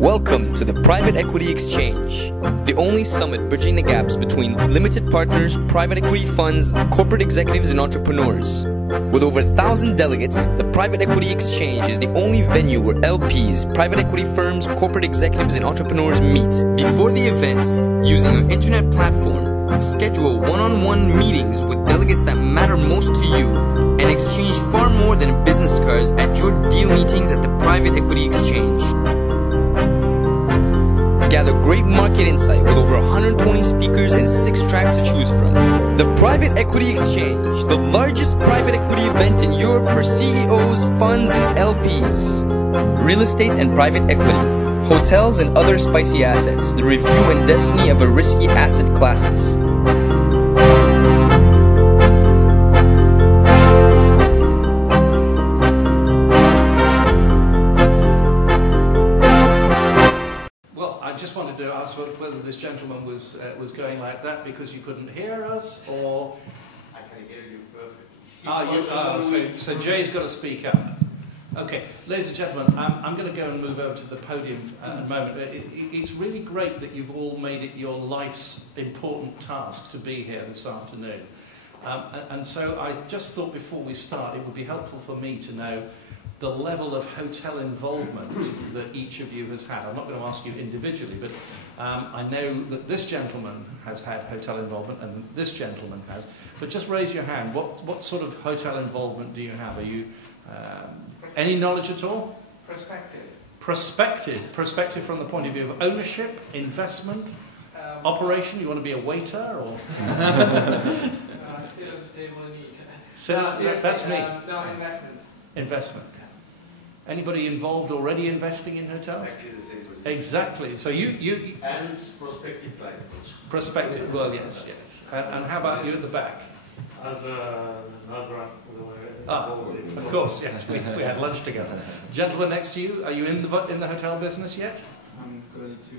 Welcome to the Private Equity Exchange, the only summit bridging the gaps between limited partners, private equity funds, corporate executives, and entrepreneurs. With over 1,000 delegates, the Private Equity Exchange is the only venue where LPs, private equity firms, corporate executives, and entrepreneurs meet. Before the events, using our internet platform, schedule one-on-one meetings with delegates that matter most to you, and exchange far more than business cards at your deal meetings at the Private Equity Exchange. Gather great market insight with over 120 speakers and 6 tracks to choose from. The Private Equity Exchange, the largest private equity event in Europe for CEOs, funds, and LPs. Real estate and private equity, hotels and other spicy assets, the review and destiny of a risky asset classes. Whether this gentleman was going like that because you couldn't hear us, or I can hear you perfectly. So Jay's got to speak up. Okay, ladies and gentlemen, I'm going to go and move over to the podium in a moment. It's really great that you've all made it your life's important task to be here this afternoon. And so I just thought before we start, it would be helpful for me to know the level of hotel involvement that each of you has had. I'm not going to ask you individually, but I know that this gentleman has had hotel involvement and this gentleman has. But just raise your hand. What sort of hotel involvement do you have? Are you any knowledge at all? Perspective from the point of view of ownership, investment, operation. You want to be a waiter or? Sit at the table and eat. That's me. No, investment. Investment. Anybody involved already investing in hotels? Exactly the same. Exactly. So you and prospective clients. Prospective. Well, yes. And how about you at the back? As a Nadra. Of course, yes. We had lunch together. Gentleman next to you, are you in the hotel business yet? I'm going to.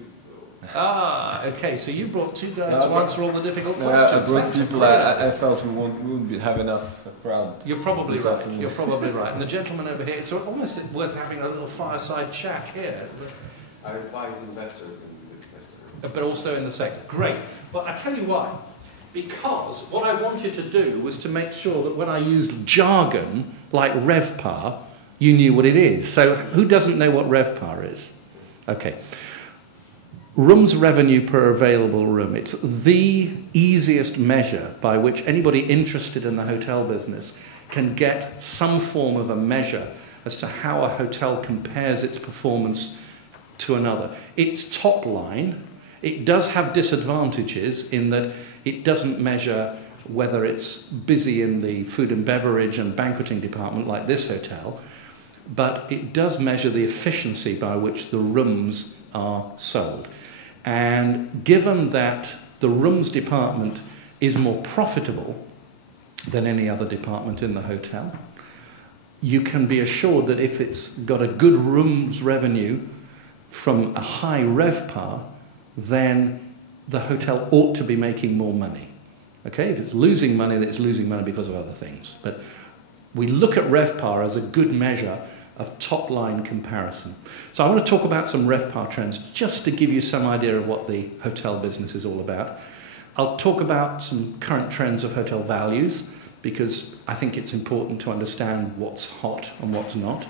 Okay. So you brought 2 guys to answer all the difficult questions. I brought people. I felt we wouldn't have enough crowd. You're probably right. You're probably right. And the gentleman over here, it's almost worth having a little fireside chat here. I advise investors but also in the sector. Great. Well, I tell you why. Because what I wanted to do was to make sure that when I used jargon like RevPAR, you knew what it is. So who doesn't know what RevPAR is? Okay. Rooms revenue per available room. It's the easiest measure by which anybody interested in the hotel business can get some form of a measure as to how a hotel compares its performance to another. It's top line. It does have disadvantages in that it doesn't measure whether it's busy in the food and beverage and banqueting department like this hotel, but it does measure the efficiency by which the rooms are sold. And given that the rooms department is more profitable than any other department in the hotel, you can be assured that if it's got a good rooms revenue from a high RevPAR, then the hotel ought to be making more money. Okay? If it's losing money, then it's losing money because of other things. But we look at RevPAR as a good measure of top-line comparison. So I want to talk about some RevPAR trends just to give you some idea of what the hotel business is all about. I'll talk about some current trends of hotel values because I think it's important to understand what's hot and what's not.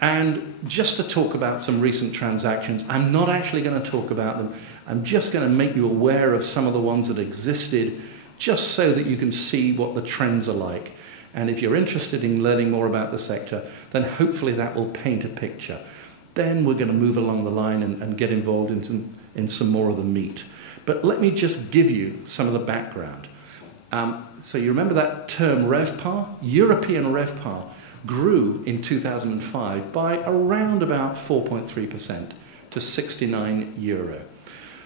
And just to talk about some recent transactions. I'm not actually going to talk about them. I'm just going to make you aware of some of the ones that existed just so that you can see what the trends are like. And if you're interested in learning more about the sector, then hopefully that will paint a picture. Then we're going to move along the line and get involved in some more of the meat. But let me just give you some of the background. So you remember that term RevPAR? European RevPAR grew in 2005 by around about 4.3% to €69.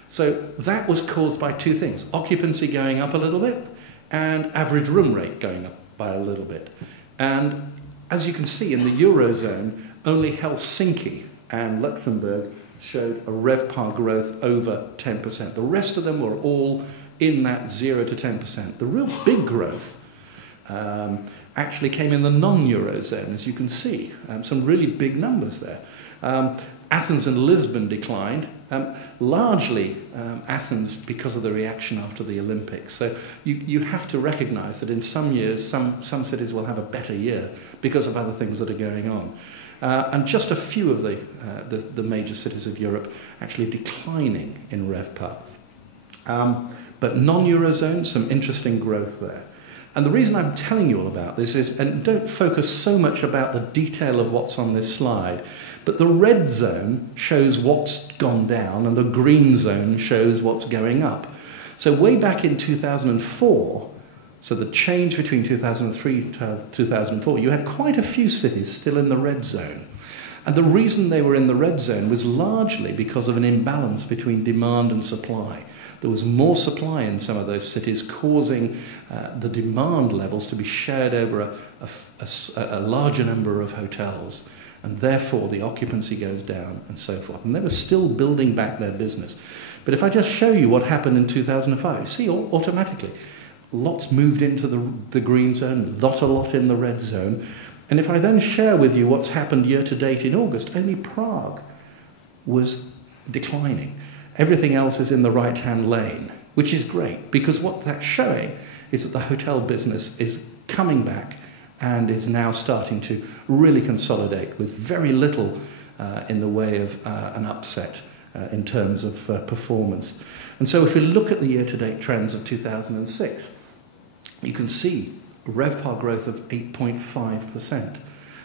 So that was caused by 2 things. Occupancy going up a little bit and average room rate going up by a little bit. And as you can see in the Eurozone, only Helsinki and Luxembourg showed a RevPAR growth over 10%. The rest of them were all in that 0 to 10%. The real big growth actually came in the non-Eurozone, as you can see. Some really big numbers there. Athens and Lisbon declined, largely Athens because of the reaction after the Olympics. So you have to recognise that in some years, some cities will have a better year because of other things that are going on. And just a few of the major cities of Europe actually declining in RevPAR. But non-Eurozone, some interesting growth there. And the reason I'm telling you all about this is, and don't focus so much about the detail of what's on this slide, but the red zone shows what's gone down and the green zone shows what's going up. So way back in 2004, so the change between 2003 to 2004, you had quite a few cities still in the red zone. And the reason they were in the red zone was largely because of an imbalance between demand and supply. There was more supply in some of those cities, causing the demand levels to be shared over a larger number of hotels. And therefore, the occupancy goes down and so forth. And they were still building back their business. But if I just show you what happened in 2005, see, automatically, lots moved into the green zone, not a lot in the red zone. And if I then share with you what's happened year to date in August, only Prague was declining. Everything else is in the right-hand lane, which is great, because what that's showing is that the hotel business is coming back and is now starting to really consolidate with very little in the way of an upset in terms of performance. And so if we look at the year-to-date trends of 2006, you can see RevPAR growth of 8.5%.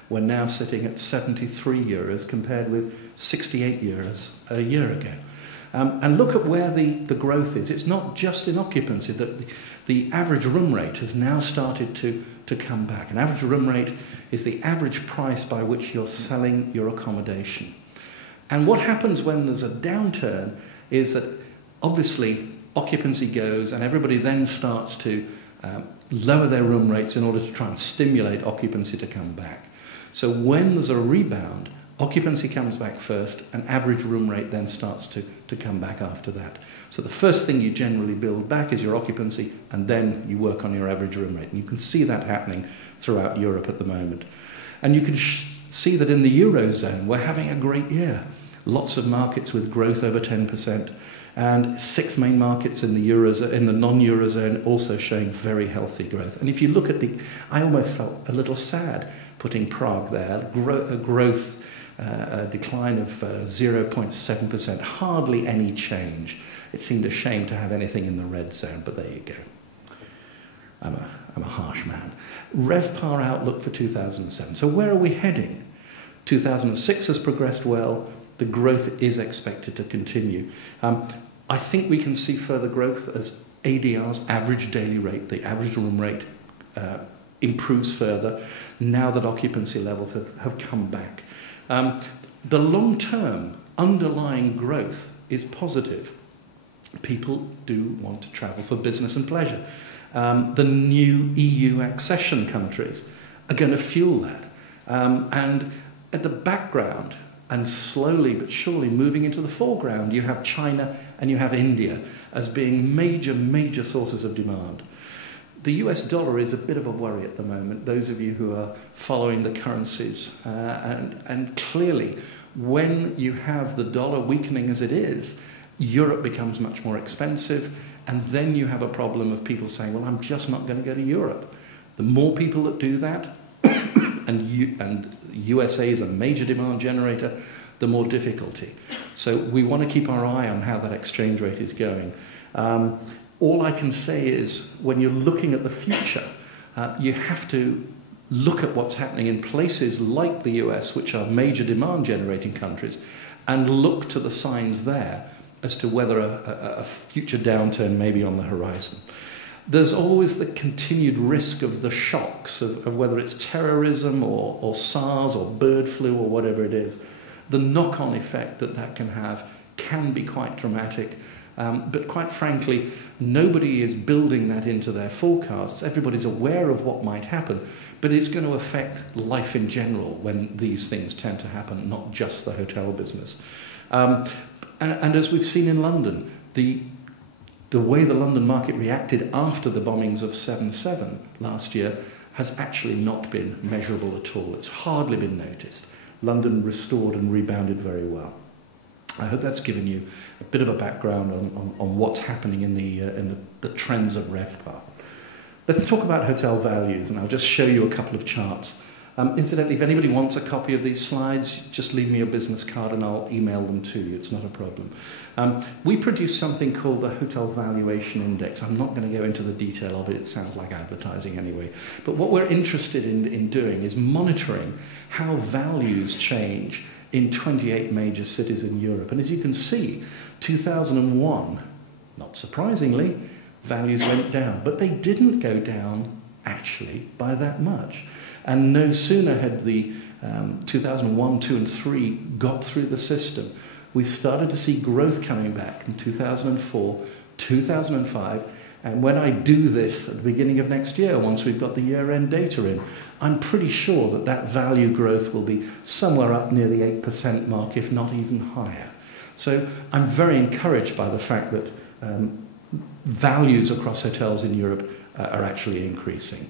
We're now sitting at 73 euros compared with 68 euros a year ago. And look at where the growth is. It's not just in occupancy, that the average room rate has now started to come back. An average room rate is the average price by which you're selling your accommodation. And what happens when there's a downturn is that obviously occupancy goes and everybody then starts to lower their room rates in order to try and stimulate occupancy to come back. So when there's a rebound, occupancy comes back first, and average room rate then starts to come back after that. So the first thing you generally build back is your occupancy, and then you work on your average room rate. And you can see that happening throughout Europe at the moment. And you can see that in the Eurozone, we're having a great year. Lots of markets with growth over 10%, and 6 main markets in the Eurozone, in the non-Eurozone, also showing very healthy growth. And if you look at I almost felt a little sad putting Prague there, a decline of 0.7%, hardly any change. It seemed a shame to have anything in the red zone, but there you go. I'm a harsh man. RevPAR outlook for 2007. So where are we heading? 2006 has progressed well. The growth is expected to continue. I think we can see further growth as ADR's average daily rate, the average room rate, improves further now that occupancy levels have come back. The long-term underlying growth is positive. People do want to travel for business and pleasure. The new EU accession countries are going to fuel that. And at the background, and slowly but surely moving into the foreground, you have China and you have India as being major sources of demand. The US dollar is a bit of a worry at the moment, those of you who are following the currencies. And clearly, when you have the dollar weakening as it is, Europe becomes much more expensive, and then you have a problem of people saying, well, I'm just not going to go to Europe. The more people that do that, and USA is a major demand generator, the more difficulty. So we want to keep our eye on how that exchange rate is going. All I can say is, when you're looking at the future, you have to look at what's happening in places like the US, which are major demand-generating countries, and look to the signs there as to whether a future downturn may be on the horizon. There's always the continued risk of the shocks, of whether it's terrorism or SARS or bird flu or whatever it is. The knock-on effect that can have can be quite dramatic. But quite frankly, nobody is building that into their forecasts. Everybody's aware of what might happen, but it's going to affect life in general when these things tend to happen, not just the hotel business. And as we've seen in London, the way the London market reacted after the bombings of 7/7 last year has actually not been measurable at all. It's hardly been noticed. London restored and rebounded very well. I hope that's given you a bit of a background on what's happening in the trends of RevPAR. Let's talk about hotel values, and I'll just show you a couple of charts. Incidentally, if anybody wants a copy of these slides, just leave me your business card and I'll email them to you. It's not a problem. We produce something called the Hotel Valuation Index. I'm not going to go into the detail of it. It sounds like advertising anyway. But what we're interested in doing is monitoring how values change in 28 major cities in Europe. And as you can see, 2001, not surprisingly, values went down. But they didn't go down, actually, by that much. And no sooner had the 2001, 2 and 3 got through the system, we've started to see growth coming back in 2004, 2005, and when I do this at the beginning of next year, once we've got the year-end data in, I'm pretty sure that that value growth will be somewhere up near the 8% mark, if not even higher. So I'm very encouraged by the fact that values across hotels in Europe are actually increasing.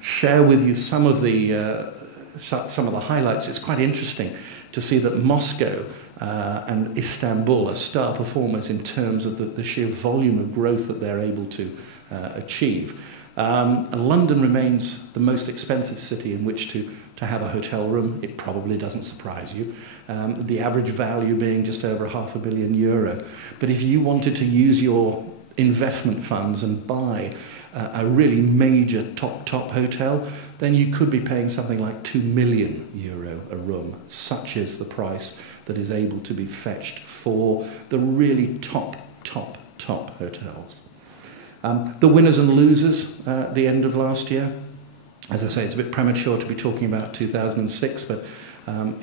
Share with you some of the highlights. It's quite interesting to see that Moscow and Istanbul are star performers in terms of the sheer volume of growth that they're able to achieve. London remains the most expensive city in which to have a hotel room. It probably doesn't surprise you. The average value being just over €500 million. But if you wanted to use your investment funds and buy a really major top hotel, then you could be paying something like €2 million a room. Such is the price that is able to be fetched for the really top hotels. The winners and losers at the end of last year. As I say, it's a bit premature to be talking about 2006, but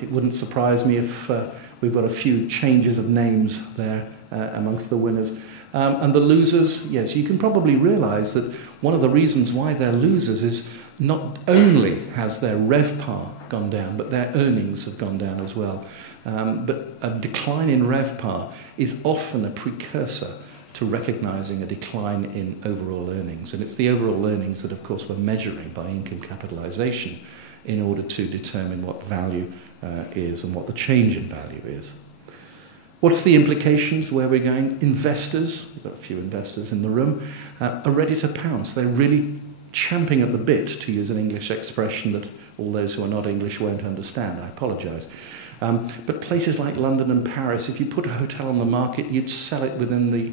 it wouldn't surprise me if we've got a few changes of names there amongst the winners. And the losers, yes, you can probably realise that one of the reasons why they're losers is not only has their RevPAR gone down, but their earnings have gone down as well. But a decline in RevPAR is often a precursor to recognising a decline in overall earnings. And it's the overall earnings that, of course, we're measuring by income capitalisation in order to determine what value is and what the change in value is. What's the implications, where we're going? Investors, we've got a few investors in the room, are ready to pounce. They're really champing at the bit, to use an English expression that all those who are not English won't understand. I apologise. But places like London and Paris, if you put a hotel on the market, you'd sell it within the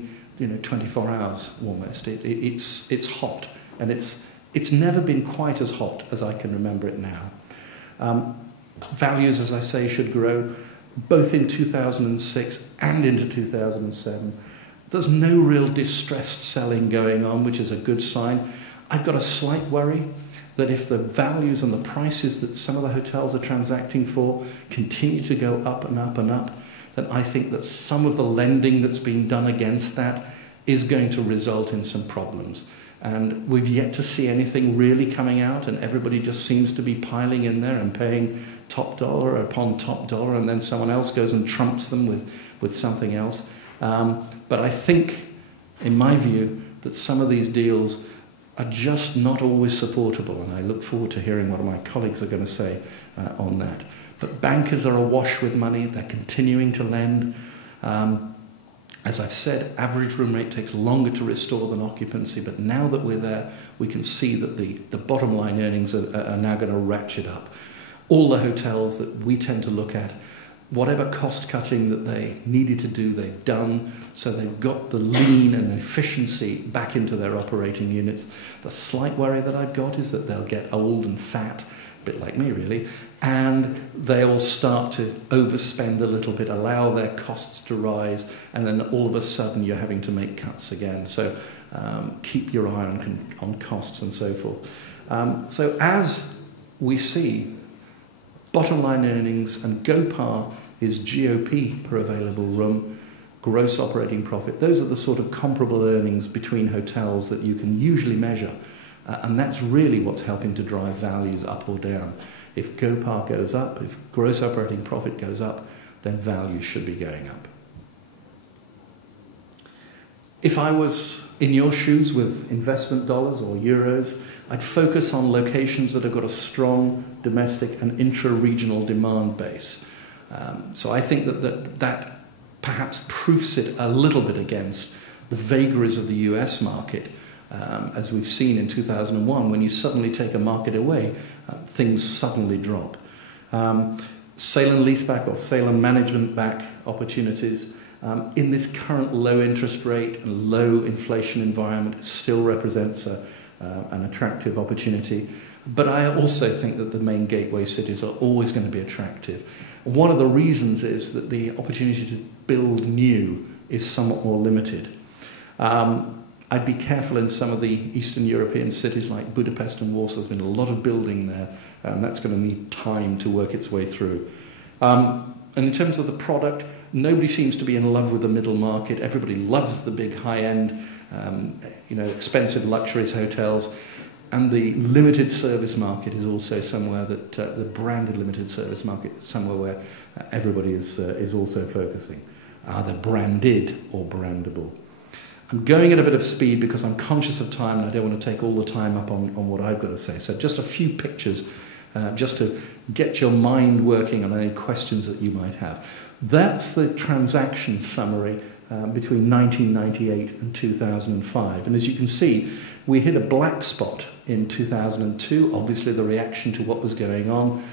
24 hours almost. It's hot, and it's never been quite as hot as I can remember it now. Values, as I say, should grow both in 2006 and into 2007. There's no real distressed selling going on, which is a good sign. I've got a slight worry that if the values and the prices that some of the hotels are transacting for continue to go up and up and up, then I think that some of the lending that's been done against that is going to result in some problems. And we've yet to see anything really coming out, and everybody just seems to be piling in there and paying top dollar upon top dollar, and then someone else goes and trumps them with something else. But I think, in my view, that some of these deals are just not always supportable, and I look forward to hearing what my colleagues are going to say on that. But bankers are awash with money. They're continuing to lend. As I've said, average room rate takes longer to restore than occupancy, but now that we're there, we can see that the bottom line earnings are now going to ratchet up. All the hotels that we tend to look at, whatever cost cutting that they needed to do, they've done, so they've got the lean and efficiency back into their operating units. The slight worry that I've got is that they'll get old and fat, a bit like me really, and they'll start to overspend a little bit, allow their costs to rise, and then all of a sudden you're having to make cuts again. So keep your eye on costs and so forth. So as we see, bottom line earnings and GOPAR is GOP per available room, gross operating profit. Those are the sort of comparable earnings between hotels that you can usually measure. And that's really what's helping to drive values up or down. If GOPAR goes up, if gross operating profit goes up, then values should be going up. If I was in your shoes with investment dollars or euros, I'd focus on locations that have got a strong domestic and intra-regional demand base. So I think that perhaps proofs it a little bit against the vagaries of the US market, as we've seen in 2001. When you suddenly take a market away, things suddenly drop. Sale and leaseback or sale and management back opportunities in this current low interest rate and low inflation environment still represents an attractive opportunity. But I also think that the main gateway cities are always going to be attractive. One of the reasons is that the opportunity to build new is somewhat more limited. I'd be careful in some of the Eastern European cities like Budapest and Warsaw. There's been a lot of building there, and that's going to need time to work its way through. And in terms of the product, nobody seems to be in love with the middle market. Everybody loves the big high-end, expensive luxurious hotels. And the limited service market is also somewhere that the branded limited service market is somewhere where everybody is also focusing. Are they branded or brandable? I'm going at a bit of speed because I'm conscious of time and I don't want to take all the time up on what I've got to say. So just a few pictures just to get your mind working on any questions that you might have. That's the transaction summary between 1998 and 2005. And as you can see, we hit a black spot in 2002, obviously the reaction to what was going on.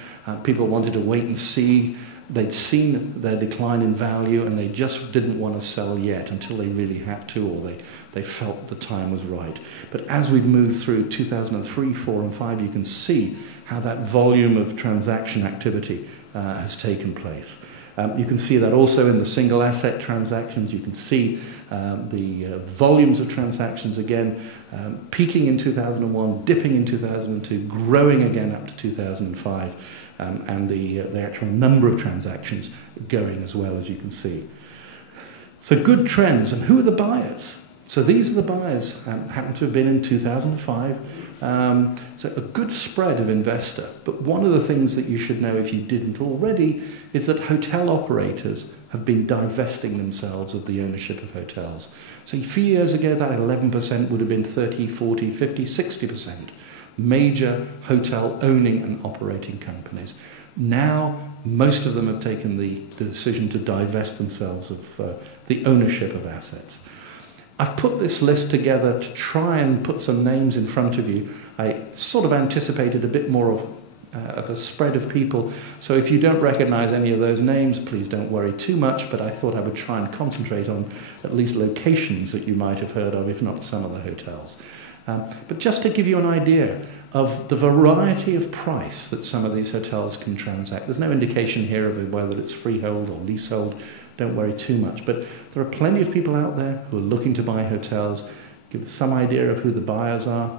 People wanted to wait and see. They'd seen their decline in value and they just didn't want to sell yet until they really had to, or they felt the time was right. But as we've moved through 2003, 4 and 5, you can see how that volume of transaction activity has taken place. You can see that also in the single asset transactions. You can see the volumes of transactions again peaking in 2001, dipping in 2002, growing again up to 2005, and the actual number of transactions going as well, as you can see. So good trends. And who are the buyers? So these are the buyers, happen to have been in 2005. So a good spread of investor. But one of the things that you should know if you didn't already is that hotel operators have been divesting themselves of the ownership of hotels. So a few years ago, that 11% would have been 30, 40, 50, 60%. Major hotel owning and operating companies. Now, most of them have taken the decision to divest themselves of the ownership of assets. I've put this list together to try and put some names in front of you. I sort of anticipated a bit more of a spread of people. So if you don't recognize any of those names, please don't worry too much, but I thought I would try and concentrate on at least locations that you might have heard of, if not some of the hotels. But just to give you an idea of the variety of price that some of these hotels can transact. There's no indication here of whether it's freehold or leasehold. Don't worry too much. But there are plenty of people out there who are looking to buy hotels. Give some idea of who the buyers are.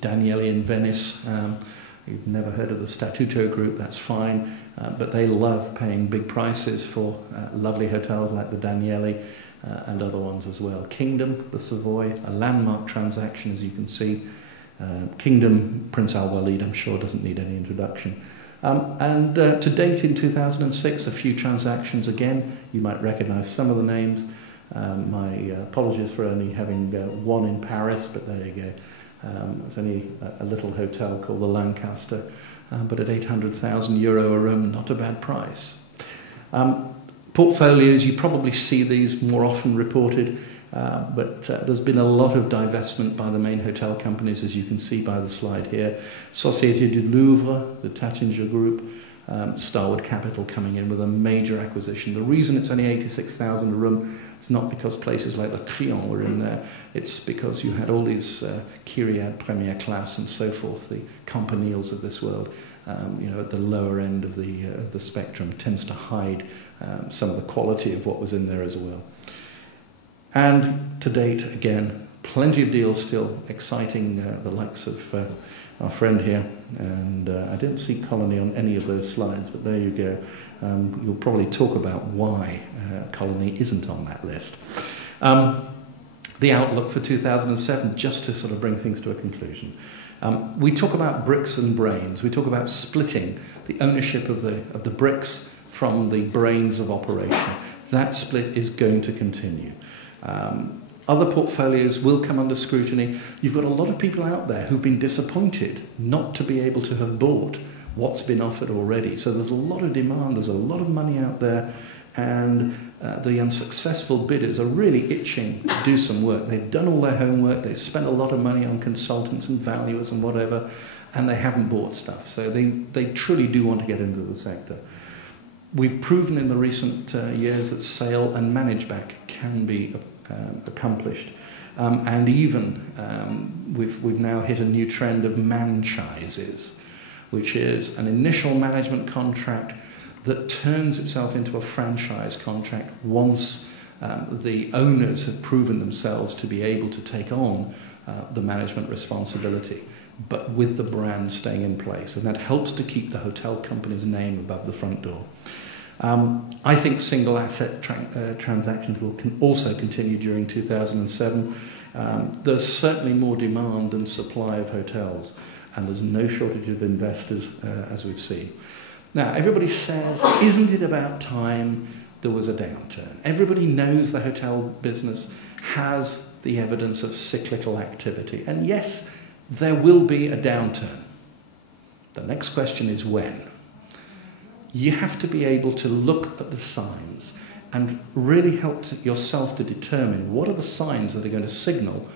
Daniele in Venice. You've never heard of the Statuto Group, that's fine. But they love paying big prices for lovely hotels like the Daniele and other ones as well. Kingdom, the Savoy, a landmark transaction, as you can see. Kingdom, Prince Al Walid, I'm sure doesn't need any introduction. To date in 2006, a few transactions again. You might recognize some of the names. My apologies for only having one in Paris, but there you go. There's only a little hotel called the Lancaster, but at €800,000 a room, not a bad price. Portfolios, you probably see these more often reported, but there's been a lot of divestment by the main hotel companies, as you can see by the slide here. Société du Louvre, the Tattinger Group, Starwood Capital coming in with a major acquisition. The reason it's only 86,000 a room is not because places like the Trion were in there. It's because you had all these Kyriad, Premier Class, and so forth, the Campaniles of this world. At the lower end of the spectrum, tends to hide some of the quality of what was in there as well. And to date, again, plenty of deals still exciting, the likes of our friend here. And I didn't see Colony on any of those slides, but there you go. You'll probably talk about why Colony isn't on that list. The outlook for 2007, just to sort of bring things to a conclusion. We talk about bricks and brains. We talk about splitting the ownership of the bricks from the brains of operation. That split is going to continue. Other portfolios will come under scrutiny. You've got a lot of people out there who've been disappointed not to be able to have bought what's been offered already. So there's a lot of demand, there's a lot of money out there, and the unsuccessful bidders are really itching to do some work. They've done all their homework, they've spent a lot of money on consultants and valuers and whatever, and they haven't bought stuff. So they truly do want to get into the sector. We've proven in the recent years that sale and manage back can be accomplished. And even we've now hit a new trend of manchises, which is an initial management contract that turns itself into a franchise contract once the owners have proven themselves to be able to take on the management responsibility, but with the brand staying in place. And that helps to keep the hotel company's name above the front door. I think single asset transactions will also continue during 2007. There's certainly more demand than supply of hotels, and there's no shortage of investors as we've seen. Now, everybody says, isn't it about time there was a downturn? Everybody knows the hotel business has the evidence of cyclical activity. And yes, there will be a downturn. The next question is when. You have to be able to look at the signs and really help yourself to determine what are the signs that are going to signal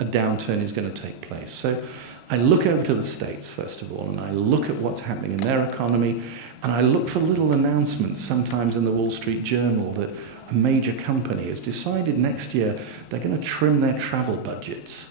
a downturn is going to take place. So I look over to the States, first of all, and I look at what's happening in their economy, and I look for little announcements, sometimes in the Wall Street Journal, that a major company has decided next year they're going to trim their travel budgets.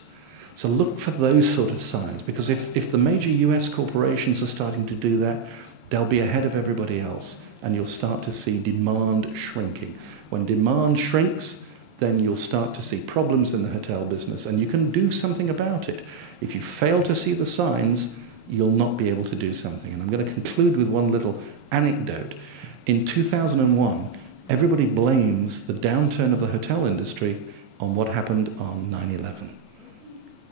So look for those sort of signs, because if the major US corporations are starting to do that, they'll be ahead of everybody else, and you'll start to see demand shrinking. When demand shrinks, then you'll start to see problems in the hotel business, and you can do something about it. If you fail to see the signs, you'll not be able to do something. And I'm going to conclude with one little anecdote. In 2001, everybody blames the downturn of the hotel industry on what happened on 9/11.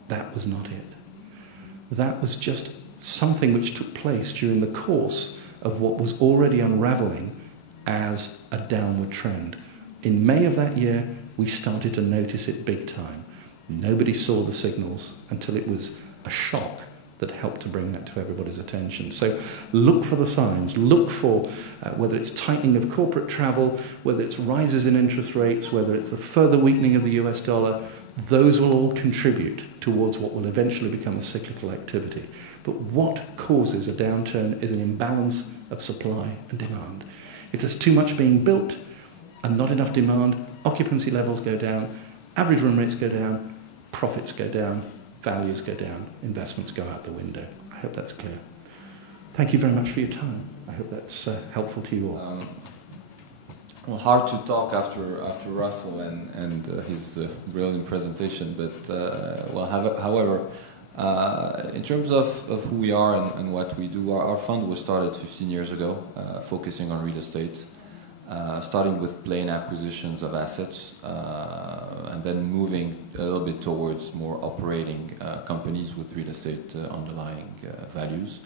That was not it. That was just something which took place during the course of what was already unraveling as a downward trend. In May of that year, we started to notice it big time. Nobody saw the signals until it was a shock that helped to bring that to everybody's attention. So look for the signs. Look for whether it's tightening of corporate travel, whether it's rises in interest rates, whether it's the further weakening of the US dollar. Those will all contribute towards what will eventually become a cyclical activity. But what causes a downturn is an imbalance of supply and demand. If there's too much being built and not enough demand, occupancy levels go down, average room rates go down, profits go down, values go down, investments go out the window. I hope that's clear. Thank you very much for your time. I hope that's helpful to you all. Well, hard to talk after Russell and his brilliant presentation, but however, in terms of who we are and what we do, our fund was started 15 years ago, focusing on real estate, starting with plain acquisitions of assets, and then moving a little bit towards more operating companies with real estate underlying values.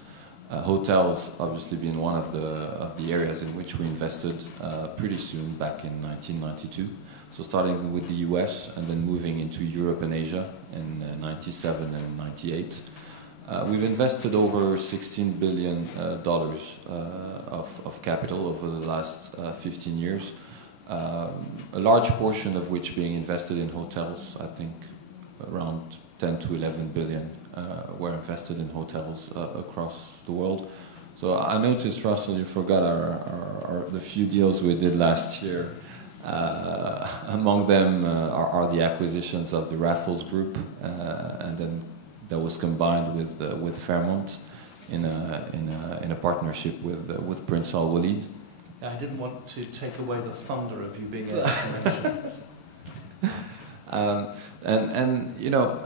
Hotels obviously being one of the areas in which we invested pretty soon, back in 1992. So starting with the US and then moving into Europe and Asia in 97 and 98. We've invested over $16 billion of capital over the last 15 years. A large portion of which being invested in hotels. I think around 10 to 11 billion were invested in hotels across the world. So I noticed, Russell, you forgot the few deals we did last year. Among them are the acquisitions of the Raffles Group, and then that was combined with Fairmont in a partnership with Prince Al Walid. I didn't want to take away the thunder of you being able to mention. And you know,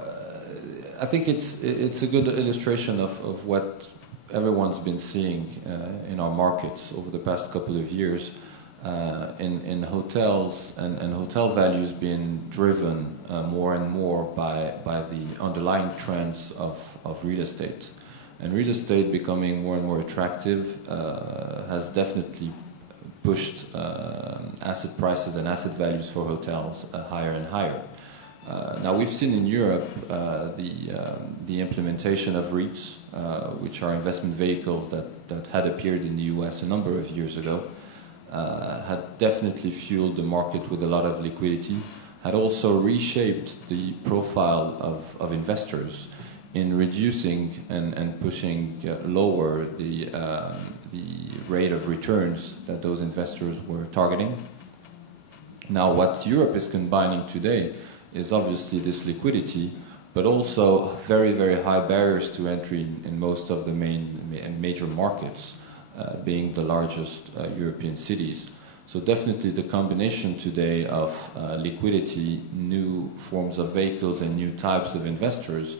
I think it's a good illustration of what everyone's been seeing in our markets over the past couple of years, in hotels and hotel values being driven more and more by the underlying trends of real estate. And real estate becoming more and more attractive has definitely pushed asset prices and asset values for hotels higher and higher. Now we've seen in Europe the implementation of REITs, which are investment vehicles that had appeared in the US a number of years ago, had definitely fueled the market with a lot of liquidity, had also reshaped the profile of investors in reducing and pushing lower the rate of returns that those investors were targeting. Now what Europe is combining today is obviously this liquidity, but also very, very high barriers to entry in most of the major markets, being the largest European cities. So definitely the combination today of liquidity, new forms of vehicles and new types of investors,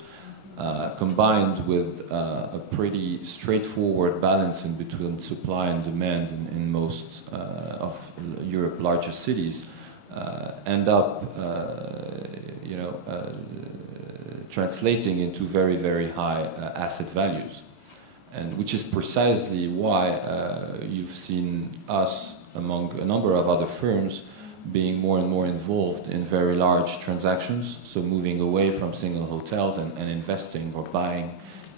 combined with a pretty straightforward balance in between supply and demand in most of Europe's largest cities, end up translating into very, very high asset values. And which is precisely why you've seen us, among a number of other firms, being more and more involved in very large transactions, so moving away from single hotels and investing or buying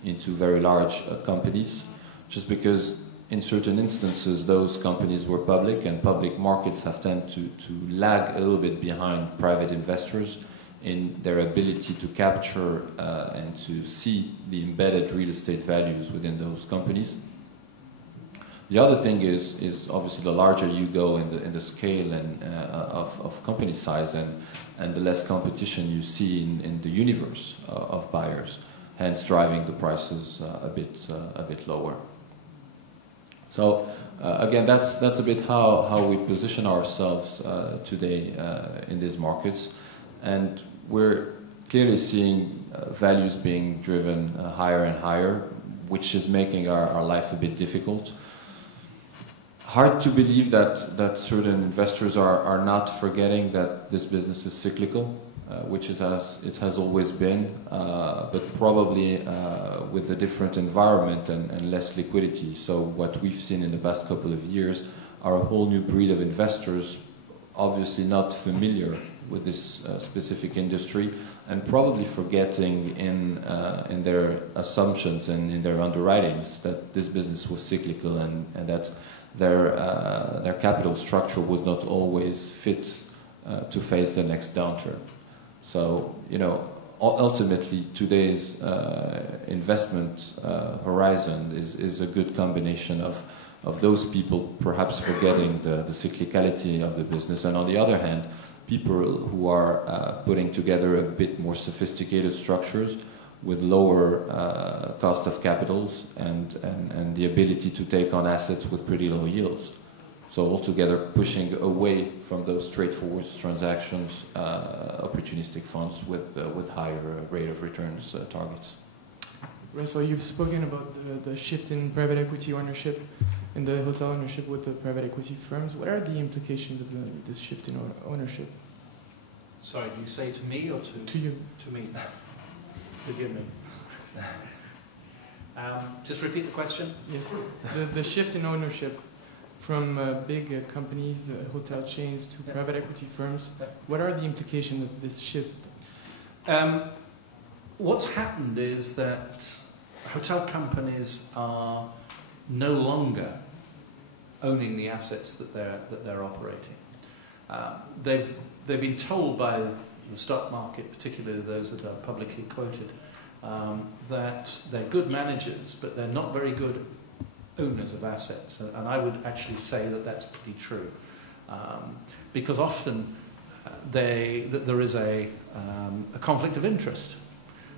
into very large companies, just because in certain instances those companies were public, and public markets have tended to lag a little bit behind private investors in their ability to capture and to see the embedded real estate values within those companies. The other thing is obviously the larger you go in the scale and of company size, and the less competition you see in the universe of buyers, hence driving the prices a bit lower. So again, that's a bit how we position ourselves today in these markets, and we're clearly seeing values being driven higher and higher, which is making our life a bit difficult. Hard to believe that certain investors are not forgetting that this business is cyclical, which is as it has always been, but probably with a different environment and less liquidity. So what we've seen in the past couple of years are a whole new breed of investors, obviously not familiar with this specific industry, and probably forgetting in their assumptions and in their underwritings that this business was cyclical and that their capital structure was not always fit to face the next downturn. So, ultimately today's investment horizon is a good combination of those people perhaps forgetting the cyclicality of the business, and on the other hand, people who are putting together a bit more sophisticated structures with lower cost of capitals and the ability to take on assets with pretty low yields. So altogether pushing away from those straightforward transactions, opportunistic funds with higher rate of returns targets. Russell, you've spoken about the shift in private equity ownership, in the hotel ownership with the private equity firms. What are the implications of this shift in ownership? Sorry, do you say to me or to you? To me. Forgive me. Just repeat the question. Yes, the shift in ownership from big companies, hotel chains, to private equity firms. What are the implications of this shift? What's happened is that hotel companies are no longer owning the assets that they're operating. They've been told by the stock market, particularly those that are publicly quoted, that they're good managers, but they're not very good owners of assets. And I would actually say that that's pretty true, because often there is a conflict of interest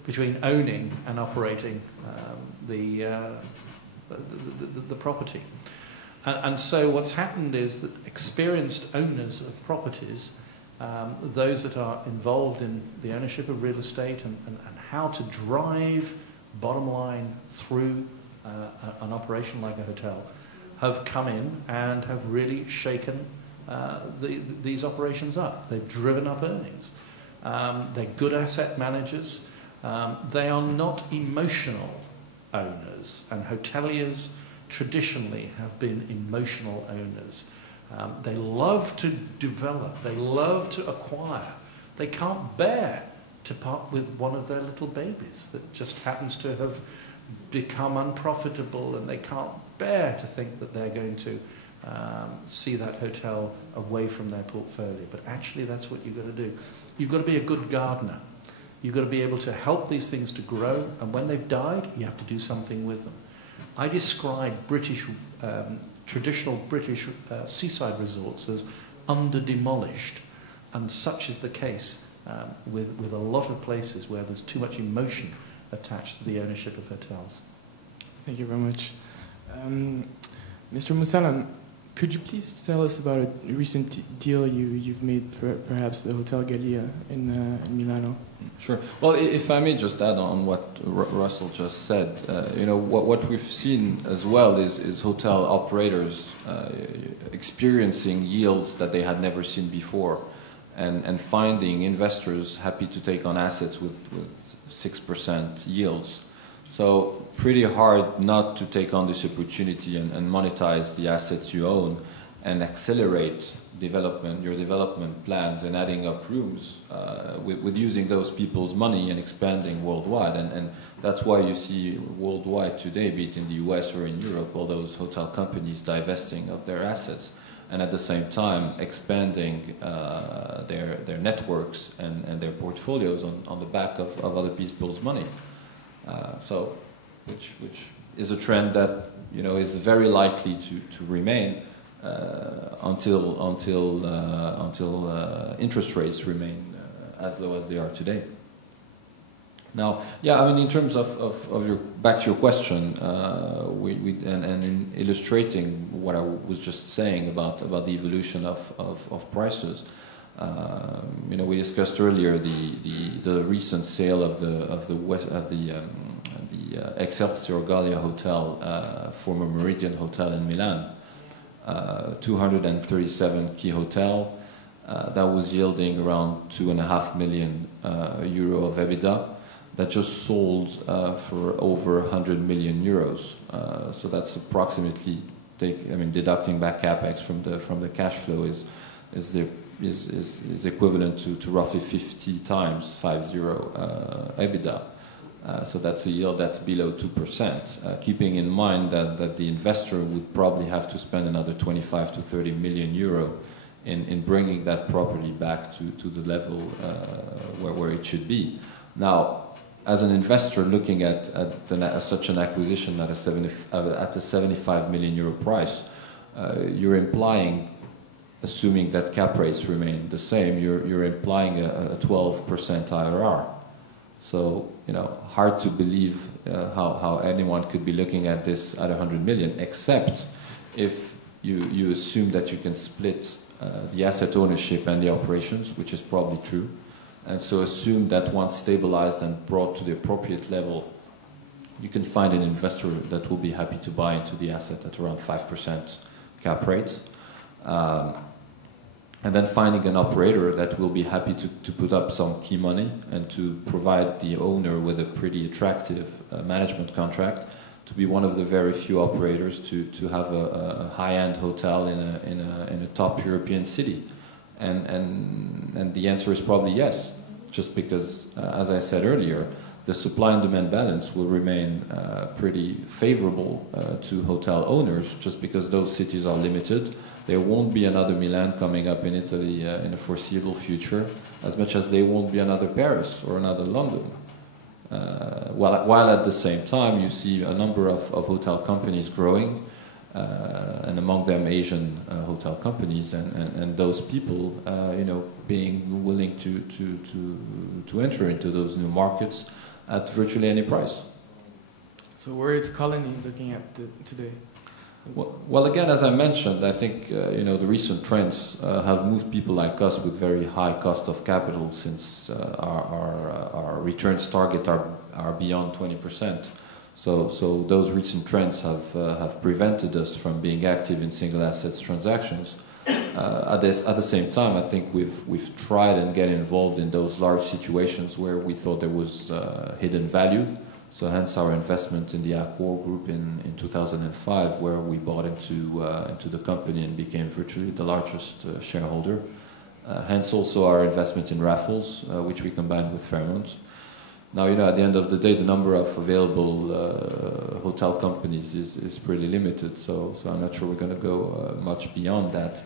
between owning and operating the property. And so what's happened is that experienced owners of properties, those that are involved in the ownership of real estate and how to drive bottom line through an operation like a hotel, have come in and have really shaken these operations up. They've driven up earnings. They're good asset managers. They are not emotional owners, and hoteliers traditionally have been emotional owners. They love to develop, they love to acquire, They can't bear to part with one of their little babies that just happens to have become unprofitable, and they can't bear to think that they're going to see that hotel away from their portfolio. But actually that's what you've got to do. You've got to be a good gardener. You've got to be able to help these things to grow, and when they've died, you have to do something with them. I describe traditional British seaside resorts as under-demolished, and such is the case with a lot of places where there's too much emotion attached to the ownership of hotels. Thank you very much. Mr. Moussalem, could you please tell us about a recent deal you've made for perhaps the Hotel Gallia in Milano? Sure. Well, if I may just add on what Russell just said, what we've seen as well is hotel operators experiencing yields that they had never seen before, and finding investors happy to take on assets with 6% yields. So pretty hard not to take on this opportunity and monetize the assets you own and accelerate your development plans and adding up rooms with using those people's money and expanding worldwide. And that's why you see worldwide today, be it in the US or in Europe, all those hotel companies divesting of their assets and at the same time expanding their networks and their portfolios on the back of other people's money. Which is a trend that is very likely to remain until interest rates remain as low as they are today. Now, in terms of back to your question, and in illustrating what I was just saying about the evolution of prices, we discussed earlier the recent sale of the Excelsior Gallia Hotel, former Meridian Hotel in Milan, 237 key hotel, that was yielding around 2.5 million euro of EBITDA, that just sold for over 100 million euros. So that's approximately, deducting back capex from the cash flow is equivalent to roughly 50 times EBITDA. So that's a yield that's below 2%, keeping in mind that the investor would probably have to spend another 25 to 30 million euro in bringing that property back to the level where it should be. Now, as an investor looking at such an acquisition at a 75 million euro price, you're implying, assuming that cap rates remain the same, you're implying a 12% IRR. So, hard to believe how anyone could be looking at this at 100 million, except if you assume that you can split the asset ownership and the operations, which is probably true. And so assume that once stabilized and brought to the appropriate level, you can find an investor that will be happy to buy into the asset at around 5% cap rate. And then finding an operator that will be happy to put up some key money and to provide the owner with a pretty attractive management contract, to be one of the very few operators to have a high-end hotel in a top European city. And the answer is probably yes, just because, as I said earlier, the supply and demand balance will remain pretty favorable to hotel owners, just because those cities are limited. There won't be another Milan coming up in Italy in a foreseeable future, as much as there won't be another Paris or another London. While at the same time you see a number of hotel companies growing, and among them Asian hotel companies, and those people being willing to enter into those new markets at virtually any price. So where is Colony looking at today? Well, again, as I mentioned, I think the recent trends have moved people like us with very high cost of capital, since our returns target are beyond 20%. So those recent trends have prevented us from being active in single assets transactions. At the same time, I think we've tried and get involved in those large situations where we thought there was hidden value. So hence our investment in the Accor Group in 2005, where we bought into the company and became virtually the largest shareholder. Hence also our investment in Raffles, which we combined with Fairmont. Now, at the end of the day, the number of available hotel companies is pretty limited, so I'm not sure we're going to go much beyond that.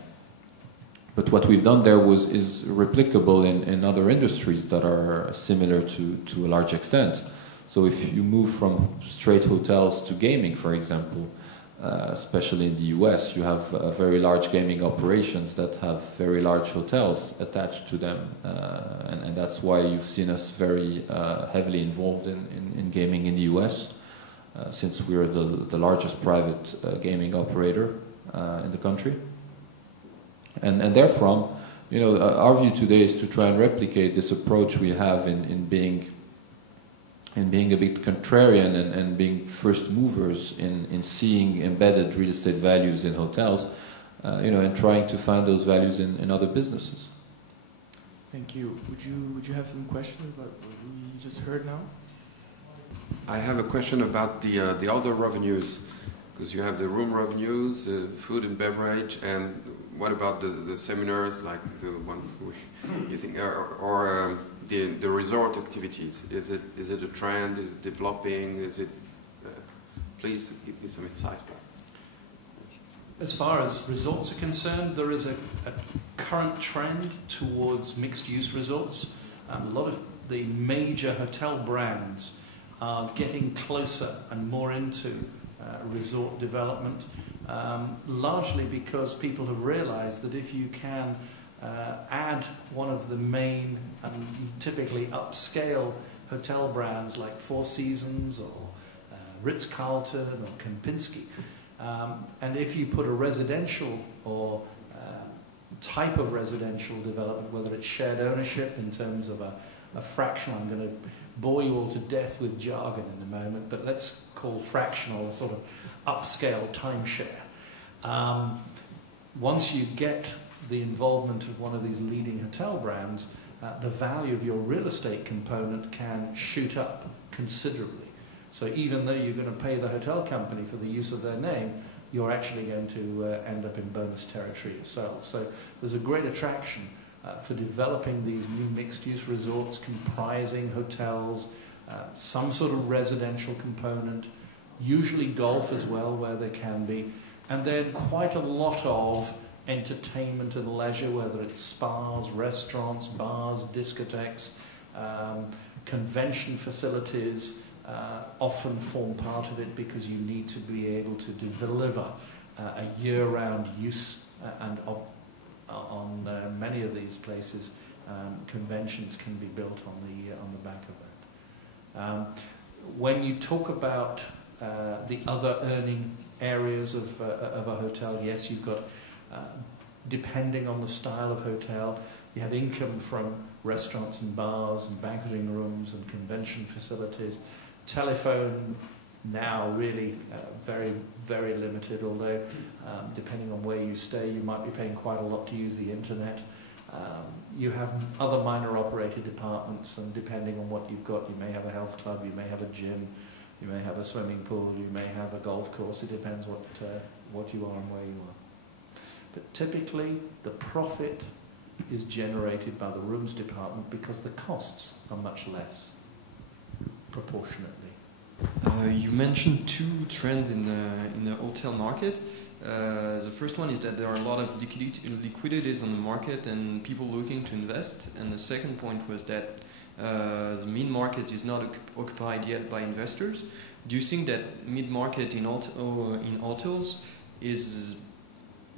But what we've done there is replicable in other industries that are similar to a large extent. So if you move from straight hotels to gaming, for example, especially in the US, you have very large gaming operations that have very large hotels attached to them. And that's why you've seen us very heavily involved in gaming in the US, since we're the largest private gaming operator in the country. And therefrom, our view today is to try and replicate this approach we have in being a bit contrarian and being first movers in seeing embedded real estate values in hotels, and trying to find those values in other businesses. Thank you. Would you have some questions about what we just heard now? I have a question about the other revenues, because you have the room revenues, food and beverage, and what about the seminars, like the one you think, or the resort activities? Is it a trend? Is it developing? Is it? Please give me some insight. As far as resorts are concerned, there is a current trend towards mixed-use resorts. A lot of the major hotel brands are getting closer and more into resort development, largely because people have realized that if you can add one of the main and typically upscale hotel brands like Four Seasons or Ritz-Carlton or Kempinski, and if you put a residential or type of residential development, whether it's shared ownership in terms of a fractional, I'm going to bore you all to death with jargon in a moment, but let's call fractional a sort of upscale timeshare. Once you get the involvement of one of these leading hotel brands, the value of your real estate component can shoot up considerably. So even though you're going to pay the hotel company for the use of their name, you're actually going to end up in bonus territory yourself. So there's a great attraction for developing these new mixed-use resorts comprising hotels, some sort of residential component, usually golf as well where there can be, and then quite a lot of entertainment and leisure, whether it's spas, restaurants, bars, discotheques, convention facilities, often form part of it because you need to be able to deliver a year-round use, and on many of these places, conventions can be built on the back of that. When you talk about the other earning areas of a hotel, yes, you've got, depending on the style of hotel, you have income from restaurants and bars and banqueting rooms and convention facilities. Telephone now really very, very limited, although depending on where you stay, you might be paying quite a lot to use the internet. You have other minor operated departments, and depending on what you've got, you may have a health club, you may have a gym, you may have a swimming pool, you may have a golf course. It depends what you are and where you are. But typically, the profit is generated by the rooms department because the costs are much less proportionately. You mentioned two trends in the hotel market. The first one is that there are a lot of liquidities on the market and people looking to invest. And the second point was that the mid-market is not occupied yet by investors. Do you think that mid-market in hotels is...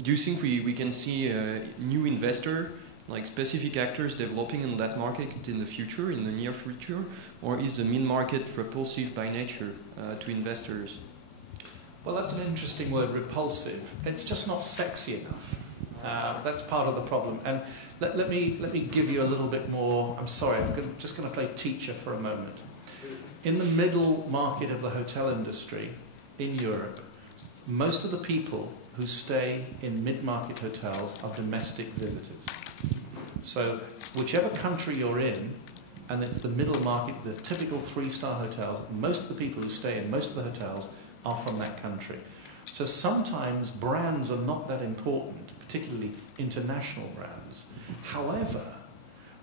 Do you think we can see a new investor, like specific actors developing in that market in the future, in the near future? Or is the mid-market repulsive by nature to investors? Well, that's an interesting word, repulsive. It's just not sexy enough. That's part of the problem. And let me give you a little bit more. I'm sorry, I'm just going to play teacher for a moment. In the middle market of the hotel industry in Europe, most of the people who stay in mid-market hotels are domestic visitors. So whichever country you're in, and it's the middle market, the typical 3-star hotels, most of the people who stay in most of the hotels are from that country. So sometimes brands are not that important, particularly international brands. However,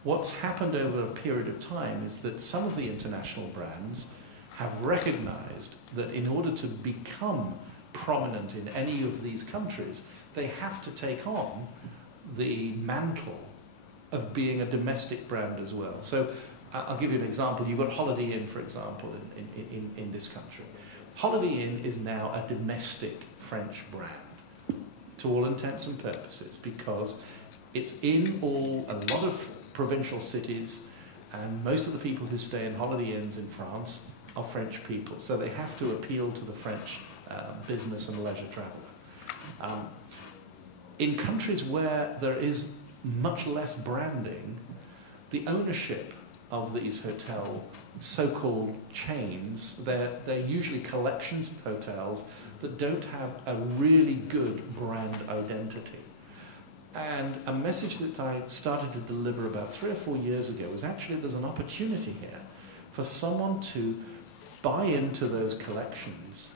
what's happened over a period of time is that some of the international brands have recognized that in order to become prominent in any of these countries, they have to take on the mantle of being a domestic brand as well. So I'll give you an example. You've got Holiday Inn, for example, in this country. Holiday Inn is now a domestic French brand, to all intents and purposes, because it's in a lot of provincial cities, and most of the people who stay in Holiday Inns in France are French people, so they have to appeal to the French business and leisure traveller. In countries where there is much less branding, the ownership of these hotel so-called chains, they're usually collections of hotels that don't have a really good brand identity. And a message that I started to deliver about 3 or 4 years ago was actually there's an opportunity here for someone to buy into those collections,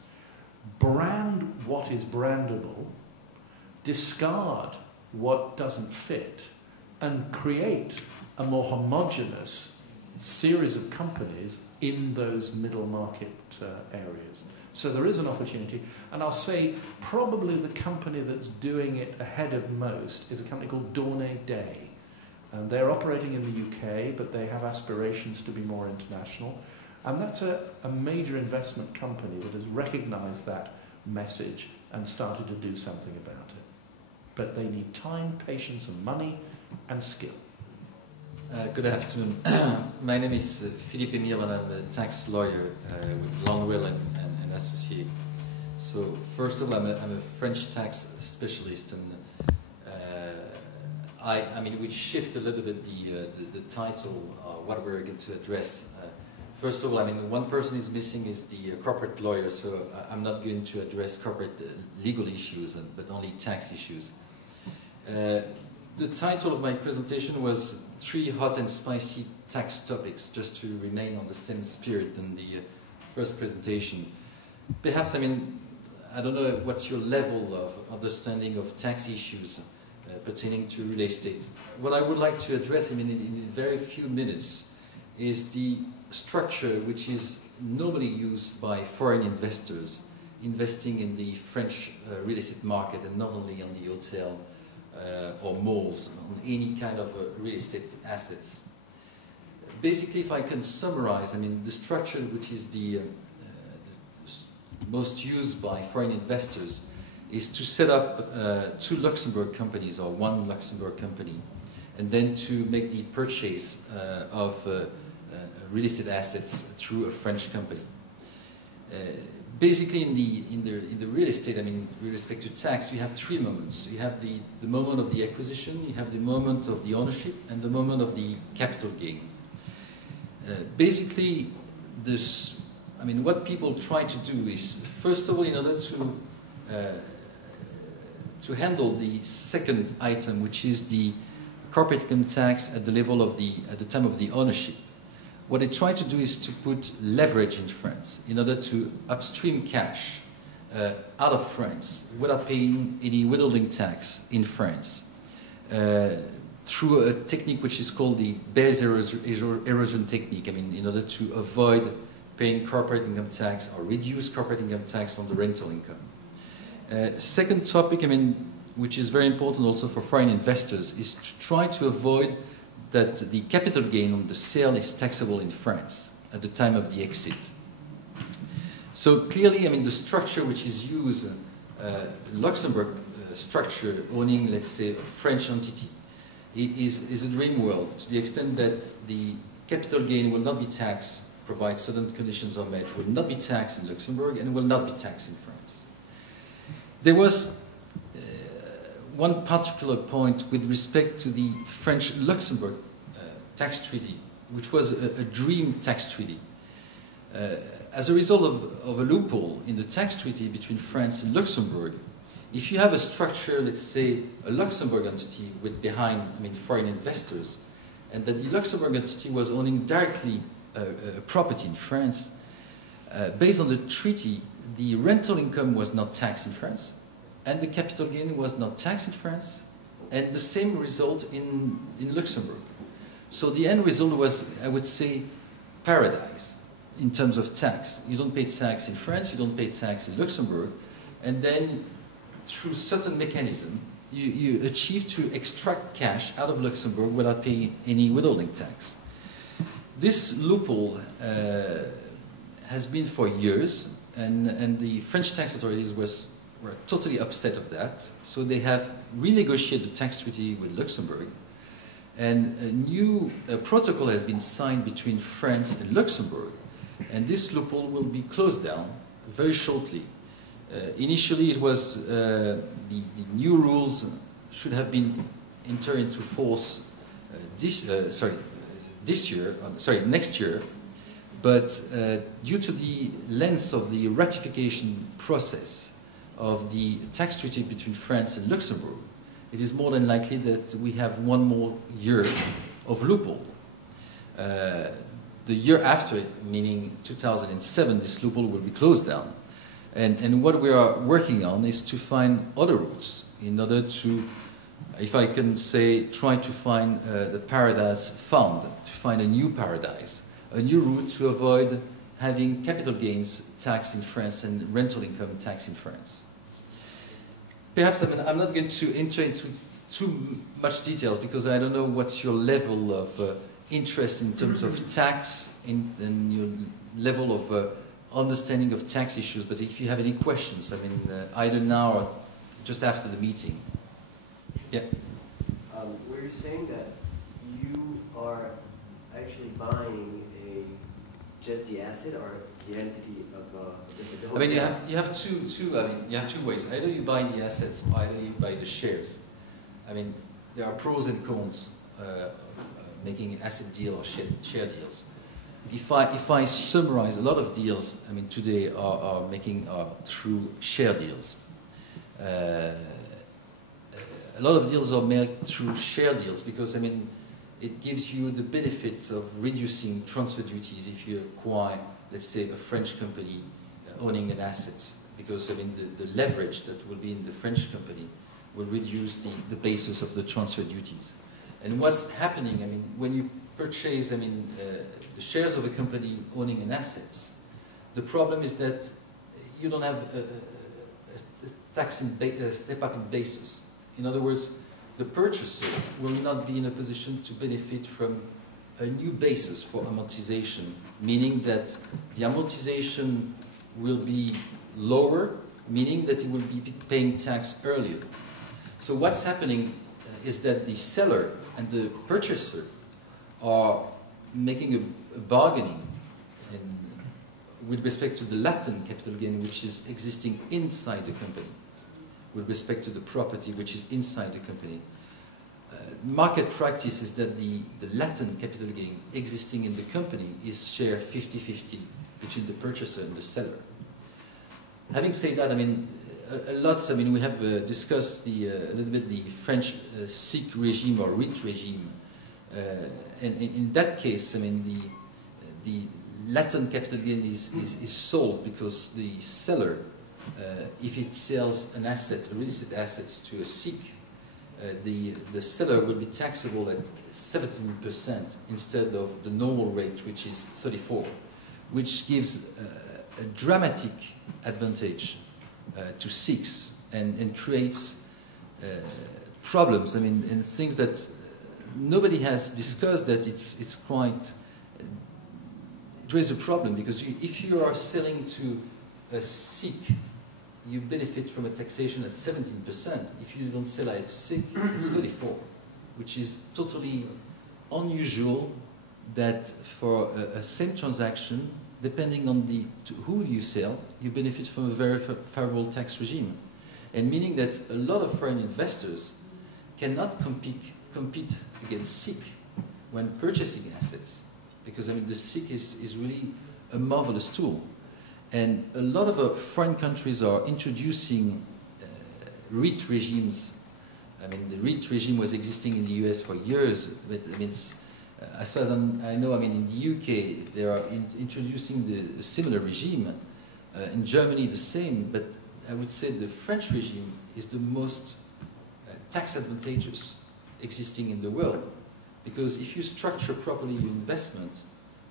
brand what is brandable, discard what doesn't fit, and create a more homogeneous series of companies in those middle market areas. So there is an opportunity, and I'll say probably the company that's doing it ahead of most is a company called Dawnay Day. And they're operating in the UK, but they have aspirations to be more international. And that's a major investment company that has recognized that message and started to do something about it. But they need time, patience, and money, and skill. Good afternoon. My name is Philippe Emiel, and I'm a tax lawyer with Landwell and Associates. So first of all, I'm a French tax specialist, and I mean, we shift a little bit the title, what we're going to address. First of all, I mean, one person is missing is the corporate lawyer, so I'm not going to address corporate legal issues, but only tax issues. The title of my presentation was 3 hot and spicy tax topics, just to remain on the same spirit than the first presentation. Perhaps, I mean, I don't know what's your level of understanding of tax issues pertaining to real estate. What I would like to address, I mean, in very few minutes, is the structure which is normally used by foreign investors investing in the French real estate market, and not only on the hotel or malls, on any kind of real estate assets. Basically, if I can summarize, I mean, the structure which is the most used by foreign investors is to set up 2 Luxembourg companies or 1 Luxembourg company, and then to make the purchase of real estate assets through a French company. Basically, in the real estate, I mean, with respect to tax, you have 3 moments. You have the moment of the acquisition, you have the moment of the ownership, and the moment of the capital gain. Basically, I mean, what people try to do is, first of all, in order to handle the second item, which is the corporate income tax at the level of at the time of the ownership, what they try to do is to put leverage in France in order to upstream cash out of France without paying any withholding tax in France through a technique which is called the base erosion technique. I mean, in order to avoid paying corporate income tax or reduce corporate income tax on the rental income. Second topic, I mean, which is very important also for foreign investors, is to try to avoid that the capital gain on the sale is taxable in France at the time of the exit. So clearly, I mean, the structure which is used, Luxembourg structure owning, let's say, a French entity, is a dream world, to the extent that the capital gain will not be taxed, provided certain conditions are met, will not be taxed in Luxembourg and will not be taxed in France. There was one particular point with respect to the French-Luxembourg tax treaty, which was a dream tax treaty. As a result of a loophole in the tax treaty between France and Luxembourg, if you have a structure, let's say a Luxembourg entity with behind, I mean, foreign investors, and that the Luxembourg entity was owning directly a property in France, based on the treaty, the rental income was not taxed in France, and the capital gain was not taxed in France, and the same result in Luxembourg. So the end result was, I would say, paradise in terms of tax. You don't pay tax in France, you don't pay tax in Luxembourg, and then through certain mechanism, you achieve to extract cash out of Luxembourg without paying any withholding tax. This loophole has been for years, and the French tax authorities were totally upset of that. So they have renegotiated the tax treaty with Luxembourg, and a new protocol has been signed between France and Luxembourg, and this loophole will be closed down very shortly. Initially, it was the new rules should have been entered into force next year, but due to the length of the ratification process of the tax treaty between France and Luxembourg, it is more than likely that we have one more year of loophole. The year after, meaning 2007, this loophole will be closed down. And what we are working on is to find other routes in order to, if I can say, try to find the paradise found, to find a new paradise, a new route to avoid having capital gains tax in France and rental income tax in France. Perhaps I'm not going to enter into too much details because I don't know what's your level of interest in terms of tax and your level of understanding of tax issues, but if you have any questions, either now or just after the meeting. Yeah. Were you saying that you are actually buying just the asset or the entity of the whole you have two ways. Either you buy the assets, either you buy the shares. There are pros and cons of making asset deal or share deals. If I summarize, a lot of deals, today are through share deals. A lot of deals are made through share deals because, it gives you the benefits of reducing transfer duties if you acquire, let's say, a French company owning an asset. Because, the leverage that will be in the French company will reduce the basis of the transfer duties. And what's happening, when you purchase, the shares of a company owning an asset, the problem is that you don't have a tax step-up in basis. In other words, the purchaser will not be in a position to benefit from a new basis for amortization, meaning that the amortization will be lower, meaning that he will be paying tax earlier. So what's happening is that the seller and the purchaser are making a bargaining with respect to the latent capital gain which is existing inside the company, with respect to the property which is inside the company. Market practice is that the latent capital gain existing in the company is shared 50-50 between the purchaser and the seller. Having said that, a lot, we have discussed a little bit the French SIC regime or REIT regime. And in that case, the latent capital gain is solved because the seller, if it sells an asset, real estate assets to a SIC, the seller will be taxable at 17% instead of the normal rate, which is 34%, which gives a dramatic advantage to SICs and creates problems. And things that nobody has discussed, that it's quite, it raises a problem because if you are selling to a SIC, you benefit from a taxation at 17%. If you don't sell at SIC, it's 34%, which is totally unusual that for a same transaction, depending on to who you sell, you benefit from a very favorable tax regime. And meaning that a lot of foreign investors cannot compete against SIC when purchasing assets. Because the SIC is really a marvelous tool. And a lot of foreign countries are introducing REIT regimes. The REIT regime was existing in the US for years, but as far as I know, in the UK, they are introducing the similar regime. In Germany, the same, but I would say the French regime is the most tax advantages existing in the world. Because if you structure properly your investment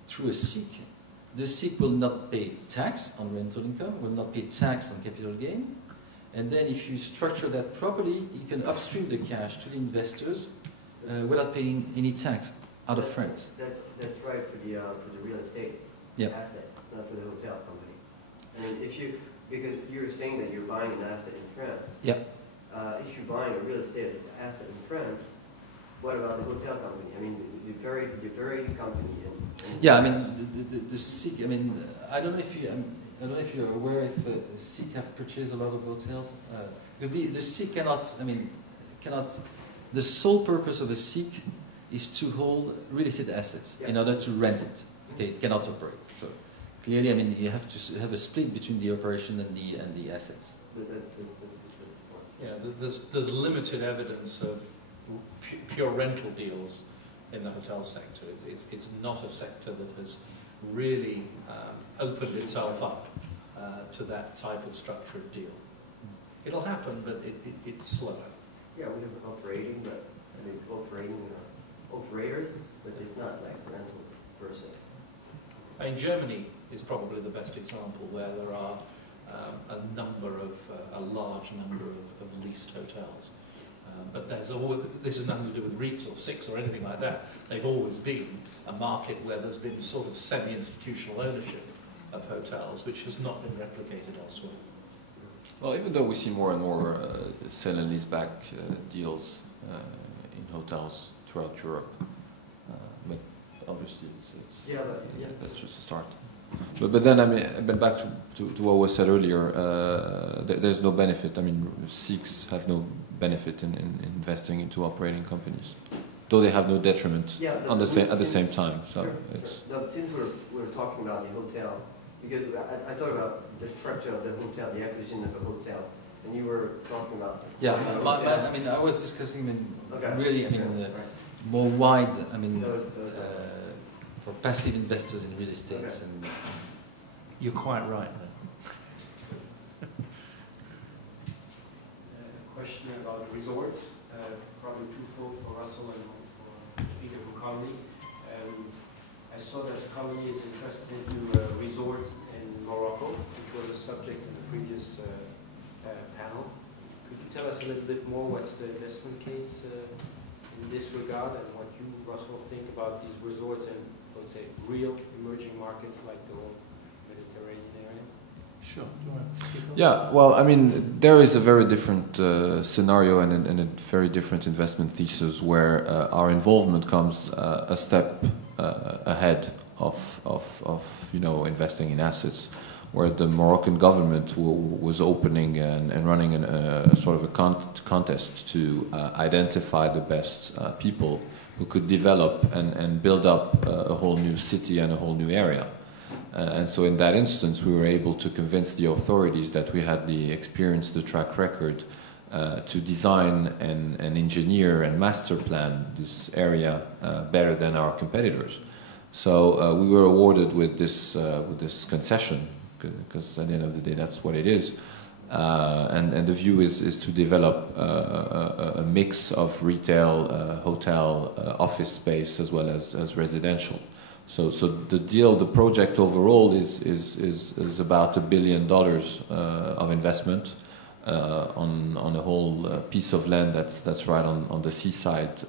through a SIIC, the SIIC will not pay tax on rental income, will not pay tax on capital gain, and then if you structure that properly, you can upstream the cash to the investors without paying any tax out of France. That's right for the real estate asset, not for the hotel company. I mean, because you're saying that you're buying an asset in France. Yeah. If you're buying a real estate asset in France, what about the hotel company? I mean, the very company. Yeah, I mean the SIIC. I mean, I don't know if you're aware if SIIC have purchased a lot of hotels because the SIIC cannot. The sole purpose of a SIIC is to hold real estate assets in order to rent it. Okay, it cannot operate. So clearly, I mean, you have to have a split between the operation and the assets. Yeah, there's limited evidence of pure rental deals in the hotel sector. It's not a sector that has really opened itself up to that type of structured deal. It'll happen, but it's slower. Yeah, we have operating operators, but it's not like rental per se. I mean, Germany is probably the best example where there are a large number of leased hotels. But this has nothing to do with REITs or SIICs or anything like that. They've always been a market where there's been sort of semi-institutional ownership of hotels, which has not been replicated elsewhere. Well, even though we see more and more sell and leaseback deals in hotels throughout Europe, but obviously that's just a start. But then, I mean, back to what was said earlier, there's no benefit. I mean, SIICs have no benefit in investing into operating companies, though they have no detriment at the same time. So it's. No, since we're talking about the hotel, because I thought about the structure of the hotel, the acquisition of the hotel, and you were talking about. Yeah, I mean, I was discussing more wide. I mean. For passive investors in real estate. Okay. And you're quite right. A question about resorts, probably twofold for Russell and for Peter for Comedy. I saw that the company is interested in resorts in Morocco, which was a subject in the previous panel. Could you tell us a little bit more what's the investment case in this regard and what you, Russell, think about these resorts and let's say real emerging markets like the whole Mediterranean area? Sure. Do you want to speak on that? Yeah, well, I mean, there is a very different scenario and a very different investment thesis where our involvement comes a step ahead of investing in assets, where the Moroccan government was opening and running a sort of a contest to identify the best people who could develop and build up a whole new city and a whole new area. And so in that instance, we were able to convince the authorities that we had the experience, the track record to design and engineer and master plan this area better than our competitors. So we were awarded with this concession, because at the end of the day, that's what it is. And the view is to develop a mix of retail, hotel, office space, as well as residential. So the project overall is about $1 billion of investment on a whole piece of land that's right on the seaside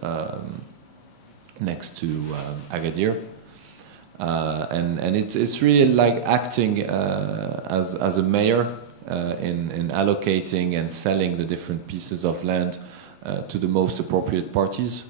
next to Agadir. And it's really like acting as a mayor in allocating and selling the different pieces of land to the most appropriate parties.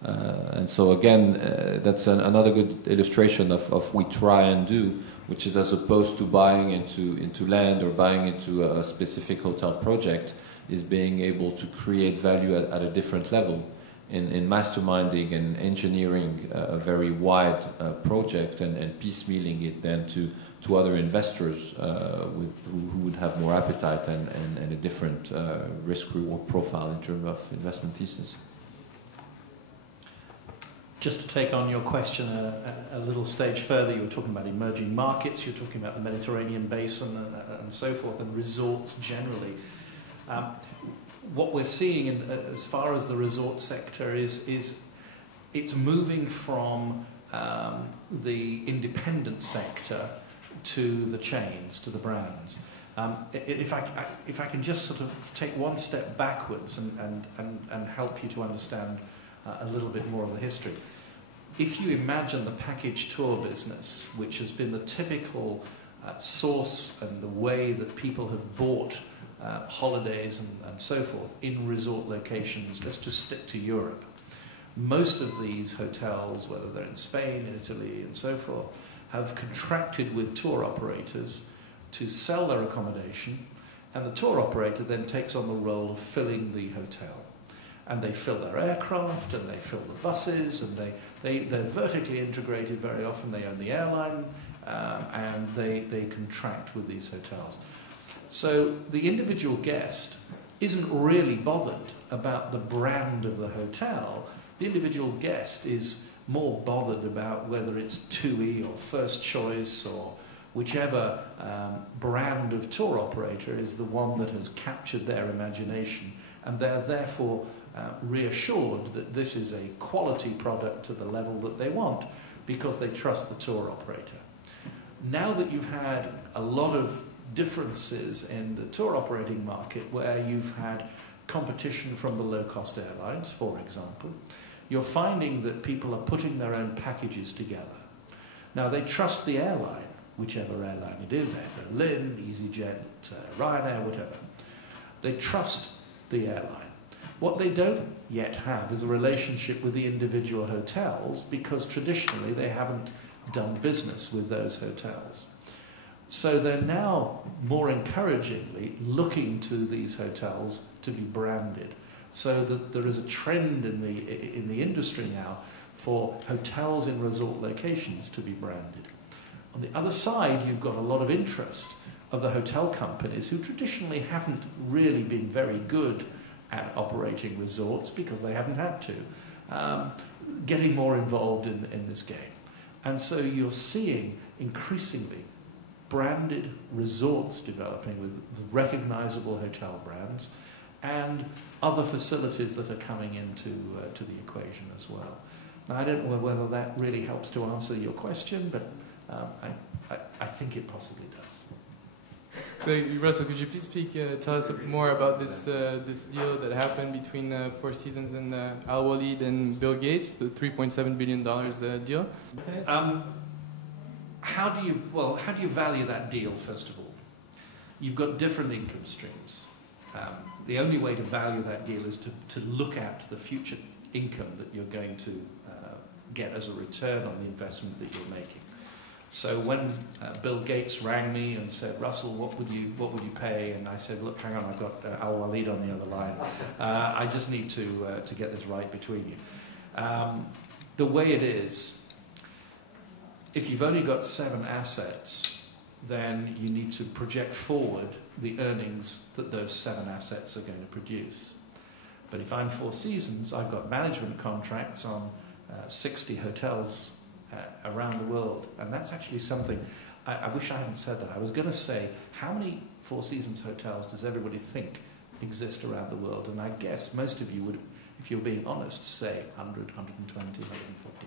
And so again, that's another good illustration of what we try and do, which is as opposed to buying into land or buying into a specific hotel project, is being able to create value at a different level in masterminding and engineering a very wide project and piecemealing it then to other investors who would have more appetite and a different risk-reward profile in terms of investment thesis. Just to take on your question a little stage further, you were talking about emerging markets, you're talking about the Mediterranean basin and so forth, and resorts generally. what we're seeing as far as the resort sector is it's moving from the independent sector to the chains, to the brands. If I can just sort of take one step backwards and help you to understand a little bit more of the history. If you imagine the package tour business, which has been the typical source and the way that people have bought holidays and so forth in resort locations, let's just stick to Europe. Most of these hotels, whether they're in Spain, Italy and so forth, have contracted with tour operators to sell their accommodation, and the tour operator then takes on the role of filling the hotel. And they fill their aircraft, and they fill the buses, and they're vertically integrated very often. They own the airline, and they contract with these hotels. So the individual guest isn't really bothered about the brand of the hotel. The individual guest is more bothered about whether it's TUI or First Choice or whichever brand of tour operator is the one that has captured their imagination, and they're therefore reassured that this is a quality product to the level that they want because they trust the tour operator. Now that you've had a lot of differences in the tour operating market where you've had competition from the low-cost airlines, for example, you're finding that people are putting their own packages together. Now they trust the airline, whichever airline it is, Air Berlin, EasyJet, Ryanair, whatever. They trust the airline. What they don't yet have is a relationship with the individual hotels because traditionally they haven't done business with those hotels. So they're now more encouragingly looking to these hotels to be branded, so that there is a trend in the industry now for hotels in resort locations to be branded. On the other side, you've got a lot of interest of the hotel companies who traditionally haven't really been very good at operating resorts because they haven't had to, getting more involved in this game. And so you're seeing increasingly branded resorts developing with recognizable hotel brands and other facilities that are coming into to the equation as well. Now, I don't know whether that really helps to answer your question, but I think it possibly does. So, Russell, could you please tell us a bit more about this deal that happened between Four Seasons and Al Walid and Bill Gates, the $3.7 billion deal? How do you value that deal? First of all, you've got different income streams. The only way to value that deal is to look at the future income that you're going to get as a return on the investment that you're making. So when Bill Gates rang me and said, "Russell, what would you pay?" and I said, "Look, hang on, I've got Al Walid on the other line. I just need to get this right between you." The way it is, if you've only got 7 assets, then you need to project forward the earnings that those 7 assets are going to produce. But if I'm Four Seasons, I've got management contracts on 60 hotels around the world, and that's actually something I wish I hadn't said that. I was going to say, how many Four Seasons hotels does everybody think exist around the world? And I guess most of you would, if you're being honest, say 100, 120, 150.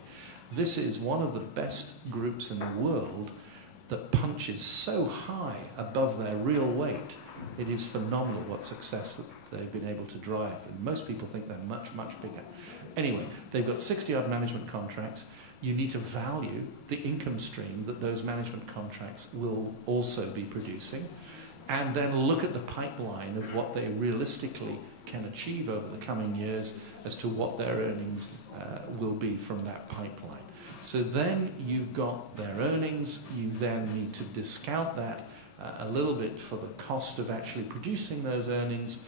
This is one of the best groups in the world that punches so high above their real weight. It is phenomenal what success that they've been able to drive, and most people think they're much, much bigger. Anyway, they've got 60-odd management contracts. You need to value the income stream that those management contracts will also be producing, and then look at the pipeline of what they realistically can achieve over the coming years as to what their earnings will be from that pipeline. So then you've got their earnings, you then need to discount that a little bit for the cost of actually producing those earnings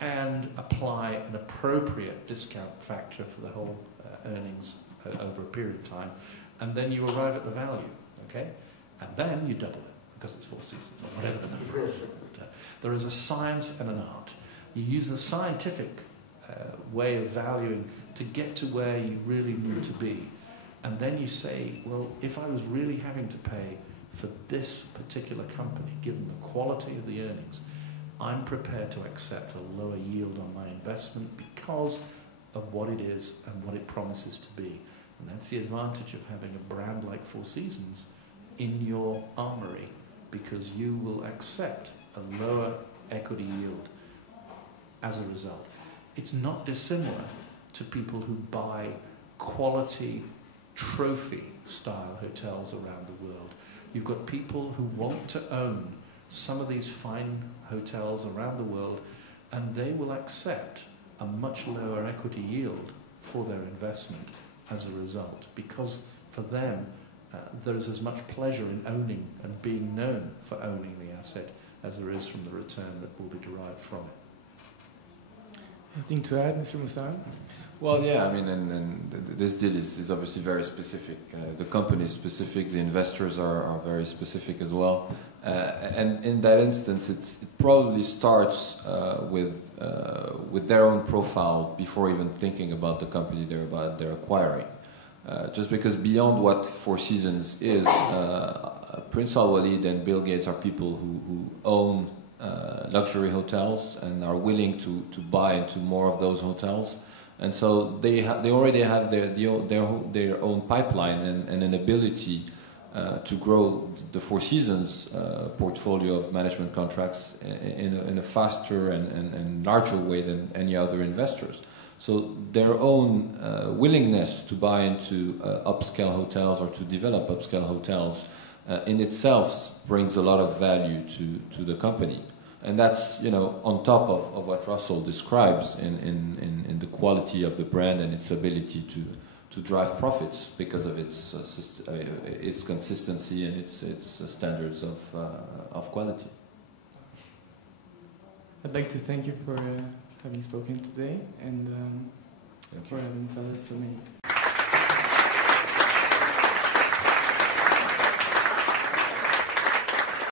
and apply an appropriate discount factor for the whole earnings over a period of time, and then you arrive at the value, okay? And then you double it, because it's Four Seasons, or whatever the number is. There is a science and an art. You use the scientific way of valuing to get to where you really need to be. And then you say, well, if I was really having to pay for this particular company, given the quality of the earnings, I'm prepared to accept a lower yield on my investment because of what it is and what it promises to be. And that's the advantage of having a brand like Four Seasons in your armory, because you will accept a lower equity yield as a result. It's not dissimilar to people who buy quality trophy style hotels around the world. You've got people who want to own some of these fine hotels around the world, and they will accept a much lower equity yield for their investment as a result, because for them there is as much pleasure in owning and being known for owning the asset as there is from the return that will be derived from it. Anything to add, Mr. Moussalem? Well, yeah, I mean, and this deal is obviously very specific. The company is specific, the investors are very specific as well. And in that instance, it probably starts with their own profile before even thinking about the company they're acquiring. Just because beyond what Four Seasons is, Prince Al Walid and Bill Gates are people who own luxury hotels and are willing to buy into more of those hotels. And so they already have their own pipeline and an ability to grow the Four Seasons portfolio of management contracts in a faster and larger way than any other investors. So their own willingness to buy into upscale hotels or to develop upscale hotels in itself brings a lot of value to the company. And that's, on top of what Russell describes in the quality of the brand and its ability to drive profits because of its consistency and its standards of quality. I'd like to thank you for having spoken today and for having told us so many